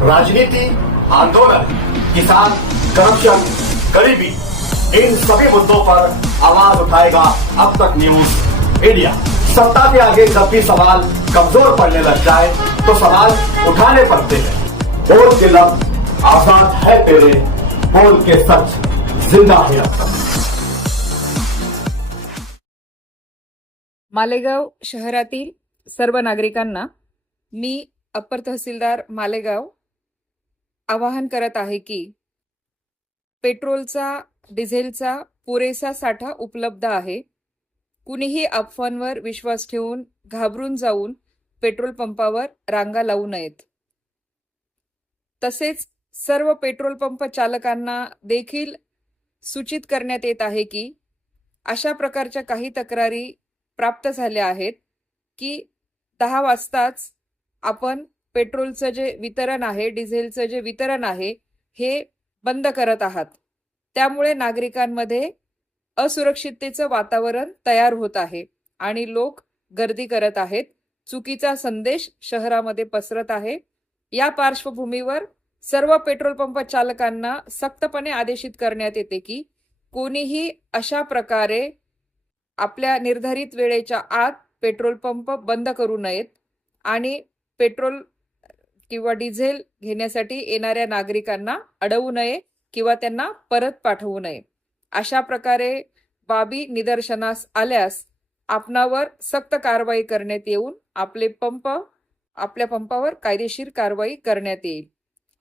राजनीति, आंदोलन, किसान, करप्शन, गरीबी, इन सभी मुद्दों पर आवाज उठाएगा अब तक न्यूज इंडिया। सत्ता के आगे जब भी सवाल कमजोर पड़ने लग जाए तो सवाल उठाने पड़ते हैं। बोल के लफ्ज आजाद है तेरे, बोल के सच जिंदा है अब तक। मालेगाव शहरातील सर्व नागरिकांना मी अप्पर तहसीलदार मालेगाव आवाहन करत आहे की पेट्रोलचा, डिझेलचा पुरेसा साठा उपलब्ध आहे। कुणीही अफवांवर विश्वास ठेवून घाबरून जाऊन पेट्रोल पंपावर रांगा लावू नयेत। तसेच सर्व पेट्रोल पंप चालकांना देखील सूचित करण्यात येत आहे की अशा प्रकारच्या काही तक्रारी प्राप्त झाल्या आहेत की 10 वाजताच आपण पेट्रोलचं जे वितरण आहे, डिझेलचं जे वितरण आहे हे बंद करत आहात। त्यामुळे नागरिकांमध्ये असुरक्षिततेचं वातावरण तयार होत आहे आणि लोक गर्दी करत आहेत। चुकीचा संदेश शहरामध्ये पसरत आहे। या पार्श्वभूमीवर सर्व पेट्रोल पंप चालकांना सक्तपणे आदेशित करण्यात येते की कोणीही अशा प्रकारे आपल्या निर्धारित वेळेच्या आत पेट्रोल पंप बंद करू नयेत आणि पेट्रोल किंवा डिझेल घेण्यासाठी येणाऱ्या नागरिकांना अडवू नये किंवा त्यांना परत पाठवू नये। अशा प्रकारे बाबी निदर्शनास आल्यास आपणावर सक्त कारवाई करण्यात येऊन आपल्या पंपावर कायदेशीर कारवाई करण्यात येईल।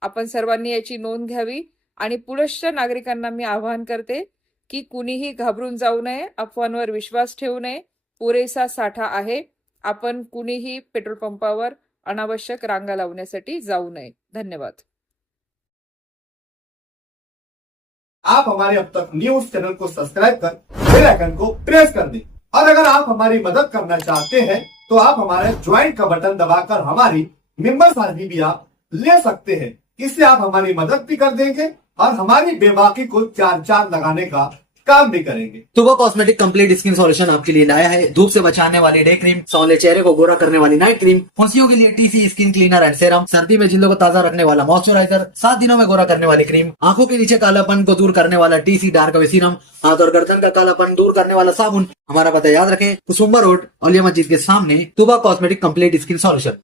आपण सर्वांनी याची नोंद घ्यावी आणि पुढच्या नागरिकांना मी आवाहन करते की कुणीही घाबरून जाऊ नये, अफवांवर विश्वास ठेवू नये। पुरेसा साठा आहे। आपण कुणीही पेट्रोल पंपावर अनावश्यक रांगा लावण्यासाठी जाऊ नये। धन्यवाद। आप हमारे अब तक न्यूज चैनल को सब्सक्राइब कर बेल आइकन को प्रेस कर दें और अगर आप हमारी मदद करना चाहते हैं तो आप हमारे ज्वाइन का बटन दबाकर हमारी मेंबर्स आईडी भी आप ले सकते हैं। इससे आप हमारी मदद भी कर देंगे और हमारी बेबाकी को चार चांद लगाने का काम भी करेंगे। तुबा कॉस्मेटिक कंप्लीट स्किन सॉल्यूशन आपके लिए लाया है। धूप से बचाने वाली डे क्रीम, सौंले चेहरे को गोरा करने वाली नाइट क्रीम, फुंसियों के लिए TC skin cleaner end serum, सर्दी में जिल्दों को ताजा रखने वाला मॉइस्चराइजर, 7 दिनों में गोरा करने वाली क्रीम, आंखों के नीचे कालापन को दूर करने वाला टीसी डार्क वे सीरम, हाथ और गर्दन का कालापन दूर करने वाला साबुन। हमारा पता याद रखें, कुसुम्बा रोड, औलिया मस्जिद के सामने, तुबा कॉस्मेटिक कंप्लीट स्किन सॉल्यूशन।